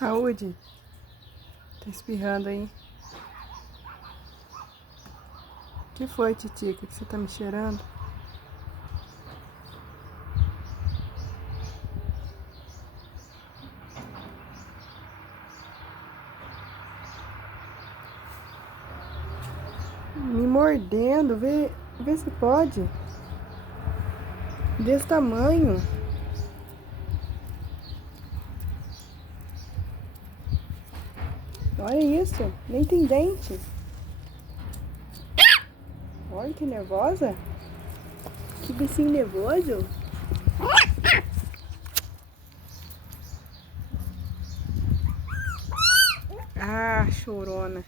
Saúde. Tá espirrando aí. O que foi, titica, que você tá me cheirando? Me mordendo, vê se pode. Desse tamanho. Olha isso, nem tem dente. Olha que nervosa. Que bichinho nervoso. Ah, chorona.